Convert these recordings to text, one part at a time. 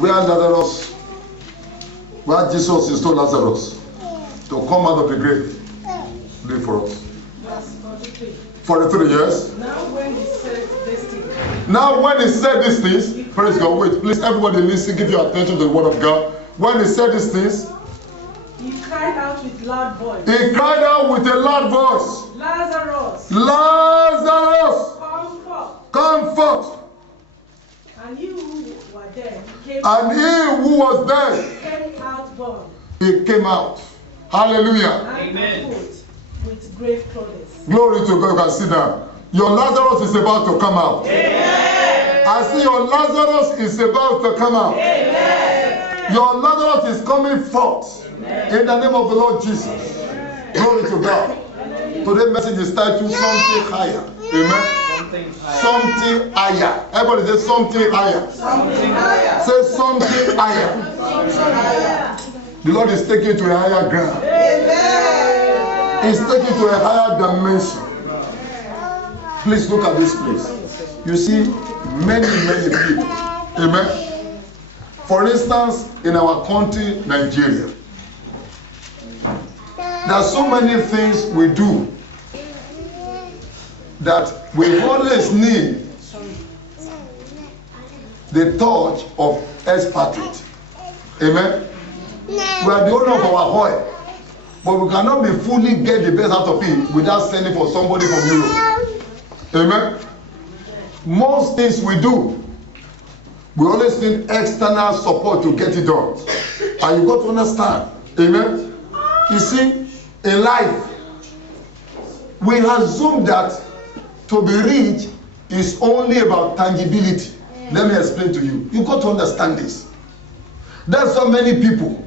where Lazarus, where Jesus told Lazarus to come out of the grave. Read for us. Verse 43. 43 years. Now when he said these things. Now when he said these things, praise God, wait, please everybody listen, give your attention to the word of God. When he said these things, He cried out with loud voice. he cried out with a loud voice, Lazarus, Lazarus, come forth. come forth. And you who were dead came, And he who was dead, came out born, he came out. Hallelujah. and put with grave clothes. Glory to God. You can sit down. Your Lazarus is about to come out. Amen. I see your Lazarus is about to come out. Amen. Your Lazarus is coming forth. Amen. In the name of the Lord Jesus. Amen. Glory to God. Today's message is titled Something Higher. Amen. Something higher. Everybody say something higher. Something higher. Say something higher. Something higher. The Lord is taking you to a higher ground. Amen. He's taking you to a higher dimension. Please look at this place. You see many people. Amen. For instance, in our country, Nigeria, there are so many things we do that we always need the touch of expertise. Amen. We are the owner of our oil, but we cannot be fully get the best out of it without sending for somebody from Europe. Amen. Most things we do, we always need external support to get it done. And you got to understand. Amen. You see, in life, we assume that to be rich is only about tangibility. Let me explain to you. You got to understand this. There's so many people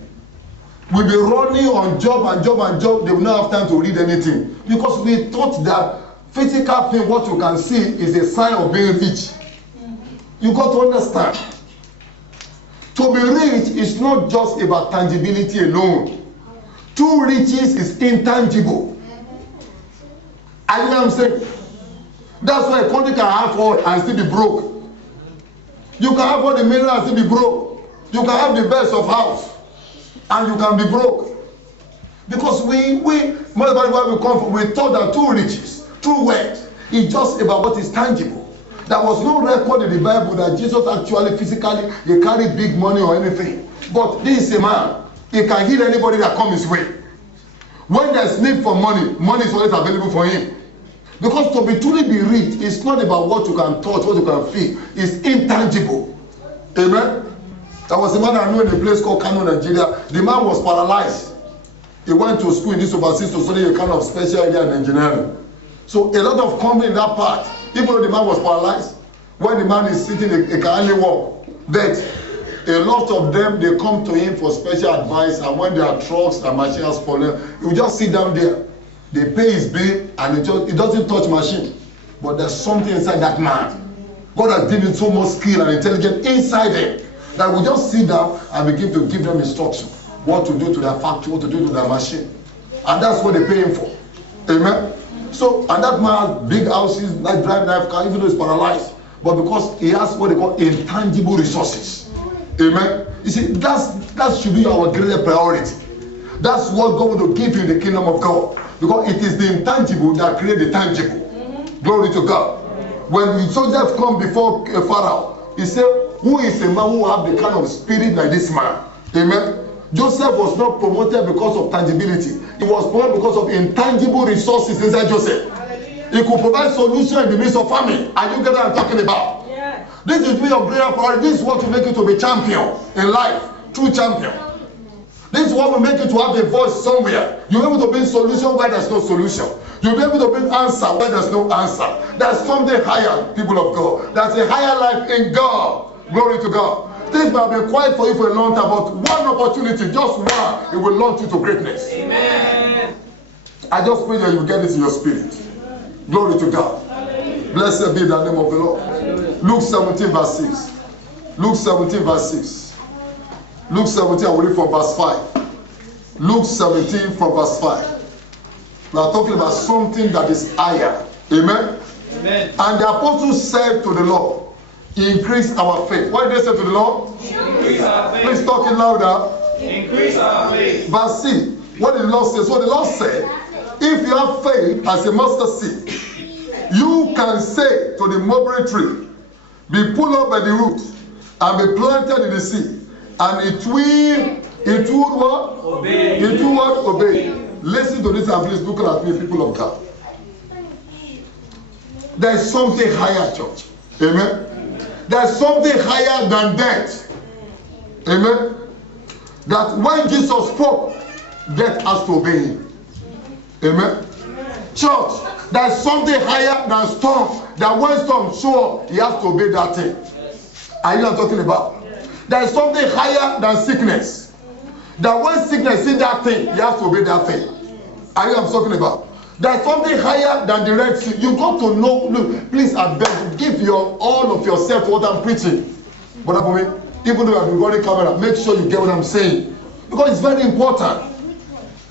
will be running on job and job and job. They will not have time to read anything because we thought that physical thing, what you can see, is a sign of being rich. You got to understand. To be rich is not just about tangibility alone. True riches is intangible. And you know what I'm saying? That's why a country can have all and still be broke. You can have all the minerals and still be broke. You can have the best of house and you can be broke. Because we most of where we come from, we thought that true riches, true wealth, is just about what is tangible. There was no record in the Bible that Jesus actually physically he carried big money or anything. But this is a man. He can heal anybody that comes his way. When there's need for money, money is always available for him. Because to be truly be rich, it's not about what you can touch, what you can feel. It's intangible. Amen. There was a man I knew in a place called Kano, Nigeria. The man was paralyzed. He went to school in this overseas to study a kind of special area in engineering. So a lot of company in that part, even though the man was paralyzed, when the man is sitting, he can only walk. But a lot of them, they come to him for special advice, and when their trucks and machines fallen, he will just sit down there. They pay his bill, and it doesn't touch machine. But there's something inside that man. God has given him so much skill and intelligence inside him that we just sit down and begin to give them instruction. What to do to their factory, what to do to their machine. And that's what they pay him for. Amen. So, and that man has big houses, like drive knife car, even though he's paralyzed. But because he has what they call intangible resources. Amen. You see, that should be our greatest priority. That's what God will give you in the kingdom of God. Because it is the intangible that creates the tangible. Glory to God. When the soldiers come before Pharaoh, he said, who is a man who have the kind of spirit like this man? Amen. Joseph was not promoted because of tangibility. He was promoted because of intangible resources inside Joseph. He could provide solution in the midst of famine. Are you getting what I'm talking about? Yeah. This is your greater priority. This is what will make you to be champion in life. True champion. This is what will make you to have a voice somewhere. You'll be able to bring solution where there's no solution. You'll be able to bring answer where there's no answer. There's something higher, people of God. There's a higher life in God. Glory to God. Things might have been quiet for you for a long time, but one opportunity, just one, it will launch you to greatness. Amen. I just pray that you get it in your spirit. Glory to God. Blessed be the name of the Lord. Luke 17 verse 6. Luke 17 verse 6. Luke 17, I will read from verse 5. Luke 17 from verse 5. We are talking about something that is higher. Amen? Amen. And the apostles said to the Lord, Increase our faith. What did they say to the Lord? Increase our faith. Please talk it louder. Increase our faith. Verse C. What did the Lord say? So the Lord said, if you have faith as a mustard seed, you can say to the mulberry tree, be pulled up by the roots and be planted in the sea, and it will what? Obey. It will what? Obey. Listen to this and please look at me, people of God. There is something higher, church. Amen. There is something higher than death. Amen. That when Jesus spoke, death has to obey him. Amen. Church, there is something higher than storm. That when storm show up, he has to obey that thing. Are you not talking about? There is something higher than sickness. That when sickness see that thing, he has to obey that thing. Are you what I'm talking about? There is something higher than the Red Sea. You got to know. Look, please, I beg you, give your all of yourself to what I'm preaching. But for me, even though you have been running camera, make sure you get what I'm saying, because it's very important.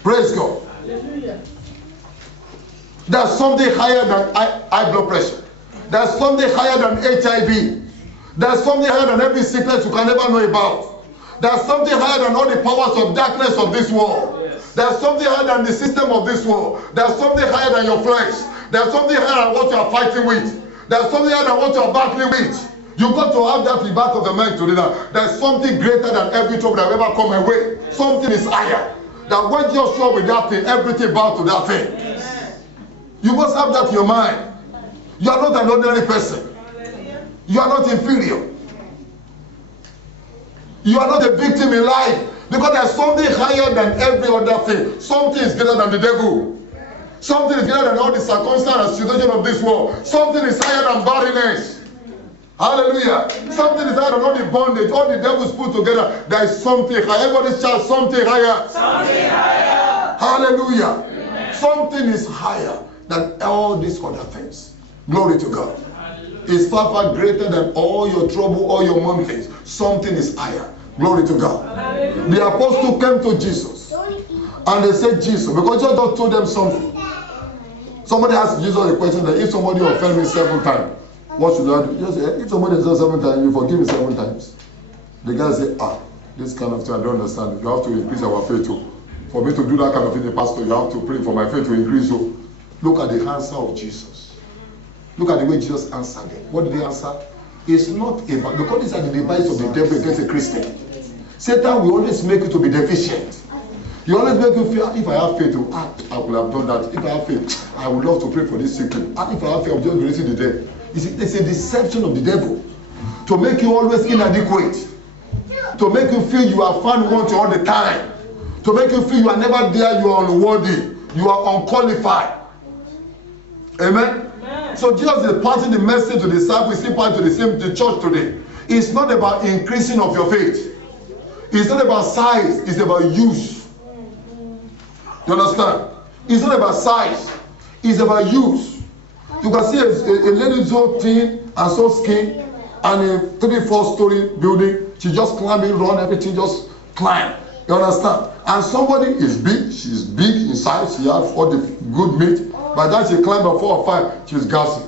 Praise God. Hallelujah. There's something higher than high blood pressure. There's something higher than HIV. There's something higher than every sickness you can ever know about. There's something higher than all the powers of darkness of this world. There's something higher than the system of this world. There's something higher than your flesh. There's something higher than what you are fighting with. There's something higher than what you are battling with. You've got to have that in the back of the mind today. That there's something greater than every trouble that will ever come my way. Something is higher. That when you're sure with that thing, everything bows to that thing. You must have that in your mind. You are not an ordinary person. You are not inferior. You are not a victim in life. Because there's something higher than every other thing. Something is greater than the devil. Something is greater than all the circumstances and situation of this world. Something is higher than barrenness. Hallelujah. Something is higher than all the bondage, all the devils put together. There is something higher. Everybody shout something higher. Something higher. Hallelujah. Amen. Something is higher than all these other things. Glory to God. It's far, far greater than all your trouble, all your mountains. Something is higher. Glory to God. Hallelujah. The apostle came to Jesus and they said, Jesus, because Jesus just told them something. Somebody asked Jesus a question that if somebody offends me 7 times, what should I do? Jesus said, if somebody says 7 times, you forgive me 7 times. The guy said, this kind of thing I don't understand. You have to increase our faith too. For me to do that kind of thing, the pastor, you have to pray for my faith to increase you. Look at the answer of Jesus. Look at the way Jesus answered it. What did he answer? It's not about, because these are the devices of the devil against a Christian. Satan will always make you to be deficient. He always make you feel, if I have faith to act, I will have done that. If I have faith, I would love to pray for this sick people. And if I have faith, I'm just releasing the dead. It's a deception of the devil to make you always inadequate, to make you feel you are found wanting all the time, to make you feel you are never there, you are unworthy, you are unqualified. Amen. So Jesus is passing the message to the disciples, still passing to the church today. It's not about increasing of your faith. It's not about size. It's about use. You understand? It's not about size. It's about use. You can see a lady so thin and so skinny, and a 3-4 story building. She just climbing, run everything, just climb. You understand? And somebody is big. She's big in size. She has all the good meat. By the time she climbs up 4 or 5, she's gassing.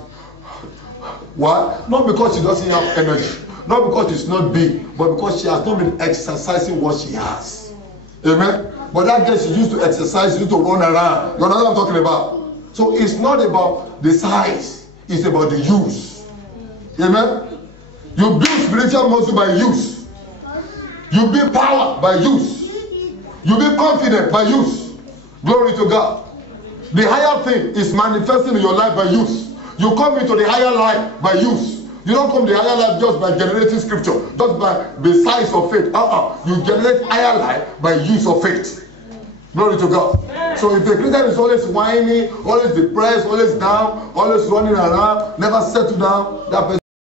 Why? Not because she doesn't have energy. Not because she's not big, but because she has not been exercising what she has. Amen? But that girl, she used to exercise, she used to run around. You know what I'm talking about? So it's not about the size. It's about the use. Amen? You build spiritual muscle by use. You build power by use. You build confidence by use. Glory to God. The higher thing is manifesting in your life by use. You come into the higher life by use. You don't come to the higher life just by generating scripture, just by the size of faith. You generate higher life by use of faith. Glory to God. So if the Christian is always whining, always depressed, always down, always running around, never settle down, that person